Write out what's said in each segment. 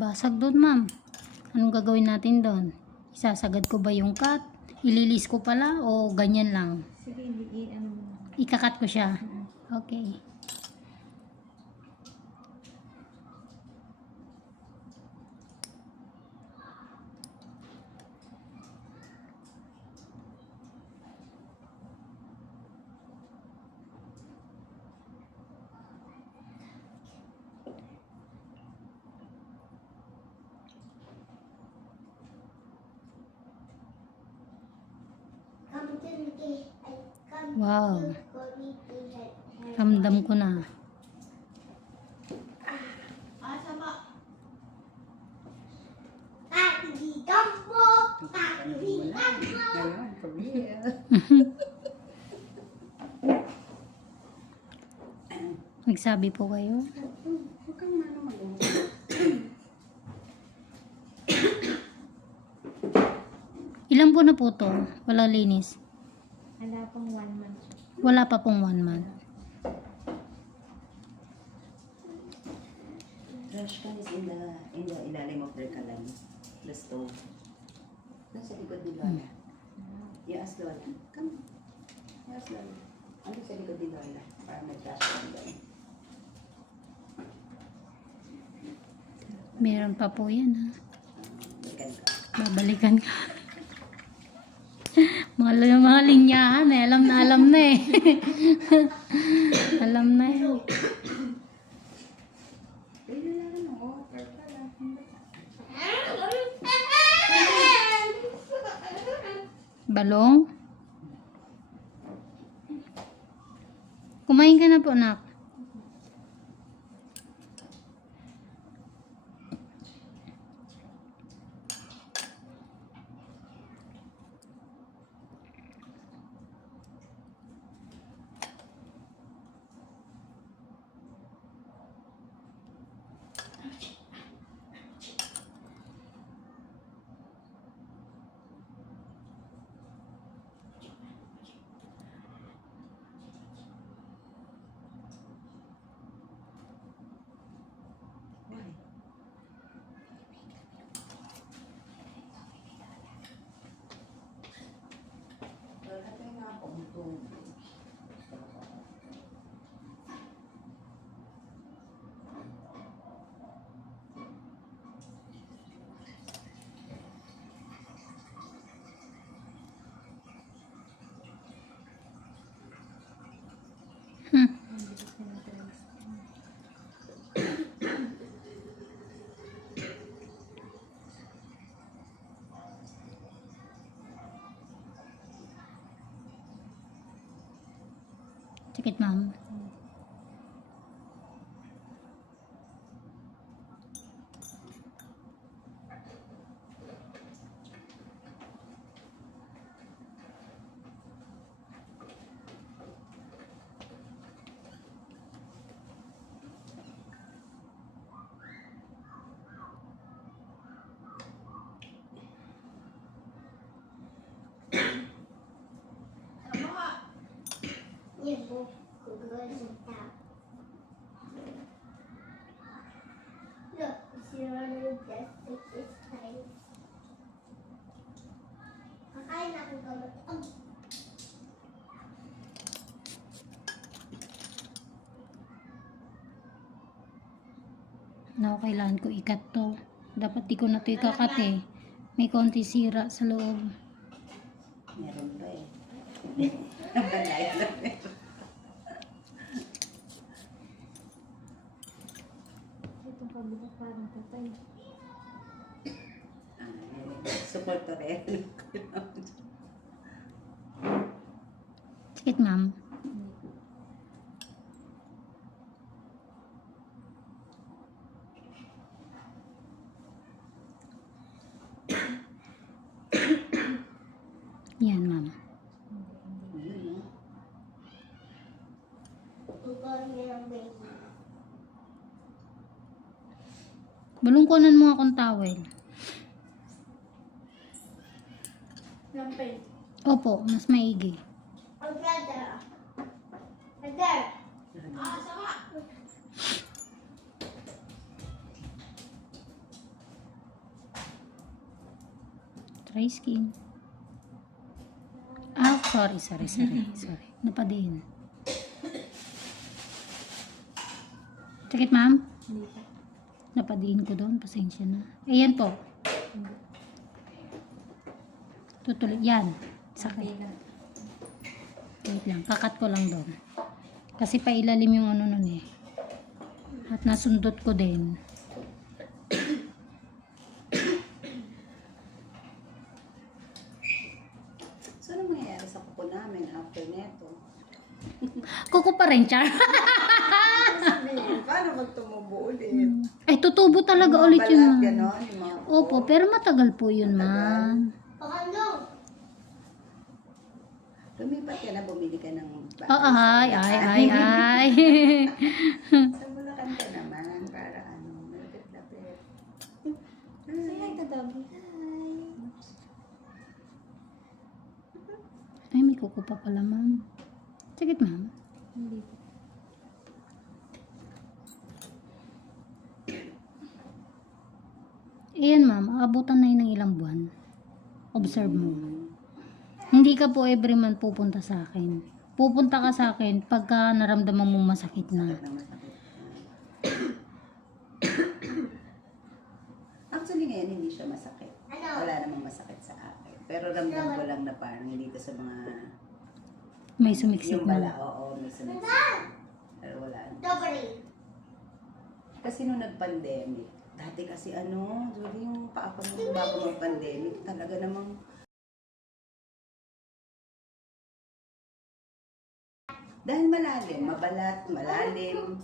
basag doon, ma'am. Anong gagawin natin doon? Isasagad ko ba yung cut? Ililis ko pala o ganyan lang? Sige, i- ano mo. Ikakat ko siya. Okay. Wow. Ramdam ko na. Nagsabi po kayo? Ilan po na po to? Wala linis. Wala pang one month. Wala pa pong one month. Trash can is in the, in the ilalim of their kalan. The stove. Nasa likod ni Lola. I-ask Lola. Come. I-ask Lola. Ano sa likod ni Lola? Para may trash can doon. Meron pa po yan ha. Balikan ka. Babalikan ka. Mga, mga linyahan eh. Alam na alam na eh. alam na eh. Balong? Kumain ka na po, nak. Why? Lola, ito yung mga Sakit, ma'am. Look, zero na plastic is time. Kakain ako gamot. Oh. No, kailangan ko ikat to. Dapat di ko na to ikakat eh. May konti sira sa loob. Meron ba eh? Balay lang eh. Itong kabila parang patay. Support to rin. Sakit, ma'am. Nalungkunan mo akong towel. Lampay. Opo, mas maigi. Oh, brother. Ah, sama. Try skin. Ah, sorry, sorry, sorry. sorry. Napadiin. Check ma'am. Hindi pa. Napadiin ko doon. Pasensya na. Ayan po. Tutuloy. Yan. Sakit. Pila. Wait lang. Kakat ko lang doon. Kasi pailalim yung ano nun eh. At nasundot ko din. So, ano mangyayari sa kuko namin after neto? Kuko pa rin, Char. Sabihin, paano magtumubo ulit? Ay, tutubo talaga Yung ulit yun, ma'am. ganon, yung mga kuko. Opo, pero matagal po yun, ma'am. Lumipat ka na, bumili ka ng bahay. Oo, ay, ay, ay, ay. Sa Bulacan ka naman, para ano, malapit-lapit. Say hi to Dobby. Hi. ay, may kuko pa pala, ma'am. Sakit, ma'am. Hindi. Ayan, ma'am. Aabutan na yun ng ilang buwan. Observe mo. Hindi ka po every month pupunta sa akin. Pupunta ka sa akin pagka naramdaman mo masakit na. Na. Actually ngayon hindi siya masakit. Wala namang masakit sa akin. Pero ramdam ko lang na parang dito sa mga May sumiksik yung bala, na. oo, may sumiksik. Pero wala. Kasi nung nag-pandemic, dati kasi ano, Julie, yung paa ko nung bago mag-pandemic, talaga namang dahil malalim, mabalat, malalim.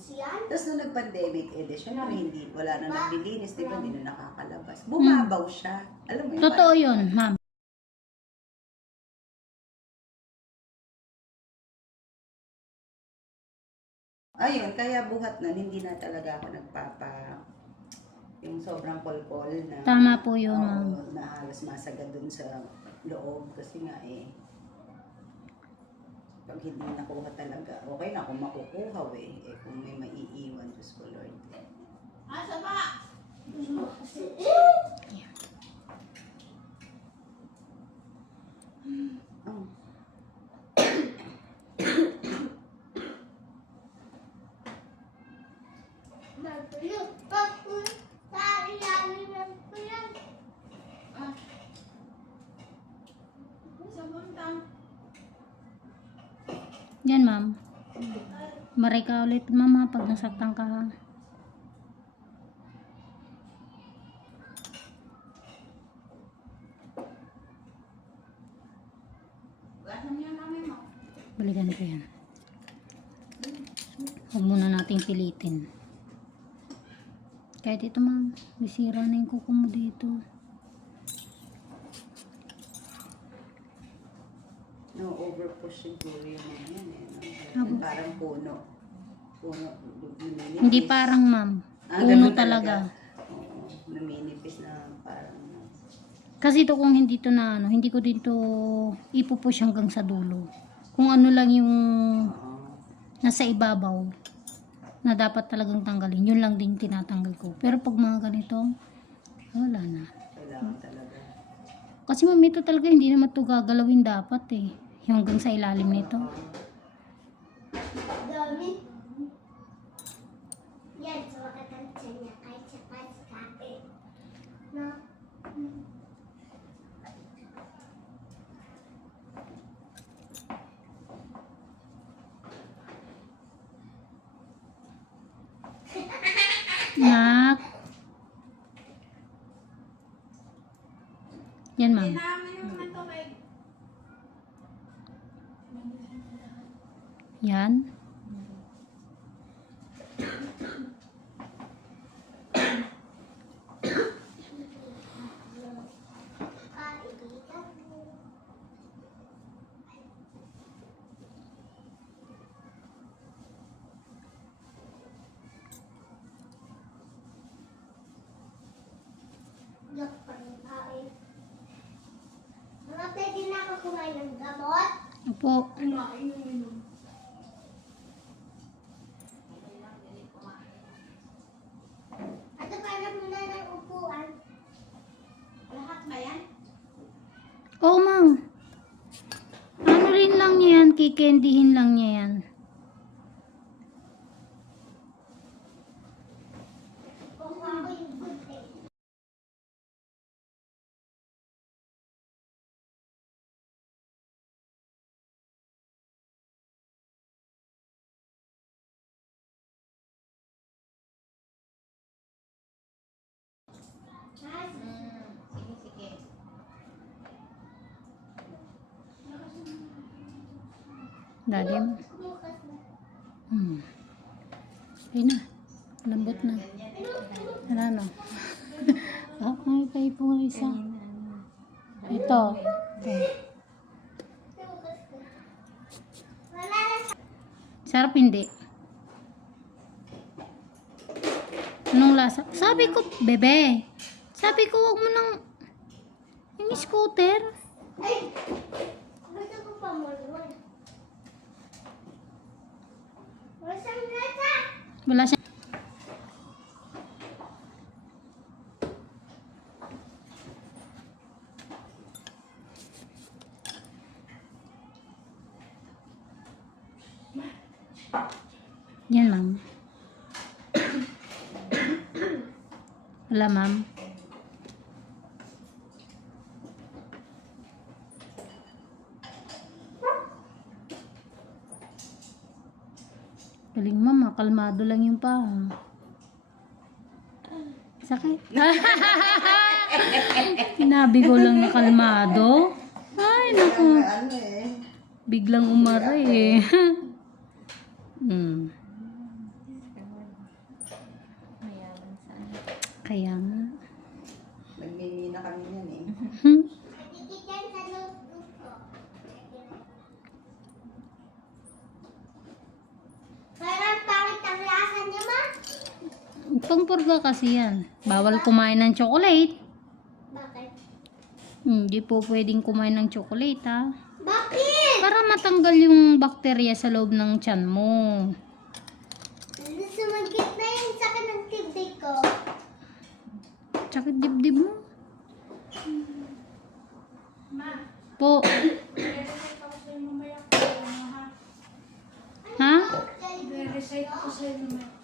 Tapos nung nag-pandemic, eh, di syempre hindi, wala na naglilinis, di ba, hindi na nakakalabas. Bumabaw siya. Alam mo yun? Totoo yun, ma'am. Ayun, kaya buhat na, hindi na talaga ako nagpapa, yung sobrang kolkol na, Tama po yun, ma'am. Oo, na halos masagad dun sa loob. Kasi nga eh, pag hindi nakuha talaga, okay na kung makukuha eh. Eh kung may maiiwan, Diyos ko Lord. Oh. Yan, ma'am. Maray ka ulit, ma'am, ha, pag nasaktan ka. ha. Balikan ko yan. Huwag muna nating pilitin. Kahit ito, ma'am. Bisira na yung kuko mo dito. No, overpush siguro yung mga yan eh. No? Parang puno. Puno. luminipis. Hindi parang, ma'am. Ah, Puno ganun talaga. Oo, luminipis na parang Kasi ito kung hindi to na ano, hindi ko dito ipupush hanggang sa dulo. Kung ano lang yung oo. nasa ibabaw na dapat talagang tanggalin, yun lang din tinatanggal ko. Pero pag mga ganito, wala na. Kailangan talaga. Kasi ma'am, ito talaga hindi naman ito gagalawin dapat eh. Yung hanggang sa ilalim nito. Nak. Yan ma'am. Yan. kumain ng gamot? Opo. Kumain ng inom. At para muna ng upuan. Lahat ba yan? Oo, ma'am. Ano rin lang yan, kikendihin lang yan. Na. Hmm. Ayun na. Lambot na. Wala na. ah, may kayo po isa. Ito. Sa Sarap hindi. Anong lasa? Sabi ko, bebe. Sabi ko, wag mo nang yung scooter. Ay! Wala siya. Yan, ma'am. Wala, ma'am. Galing, ma'am. ah. Kalmado lang yung pa. Sakit. Sinabi ko lang na kalmado. Ay, naku. Ano eh. Biglang umaray eh. hmm. Kaya nga. Nagmimina kami yan eh. Hmm. Nagkikityan sa notebook ko. Parang pangit ang lasa niya, ma. Pampurga kasi yan. Bawal kumain ng chocolate. Bakit? Hindi po pwedeng kumain ng chocolate ha. Bakit? Para matanggal yung bakterya sa loob ng tiyan mo. Sumagit na yung sakit ng tibig ko. Tsaka dibdib mo. Ma, Po. Ha? i-recite ako sa'yo naman.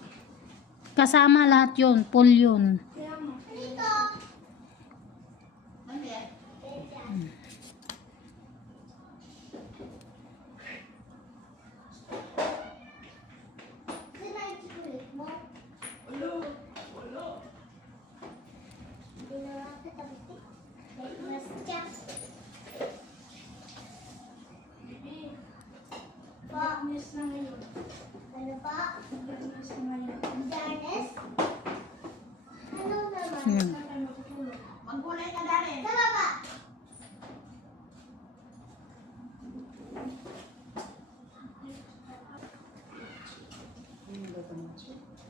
Kasama lahat yon, Full yun. Dito. Ano yan? Sino yung chocolate mo? Ginawa ko tapos eh. Mas tiyak. Pa. Ano pa? Janice? Ano naman? Yan. Magkulay ka dali. Sa baba. Hindi ba ito mga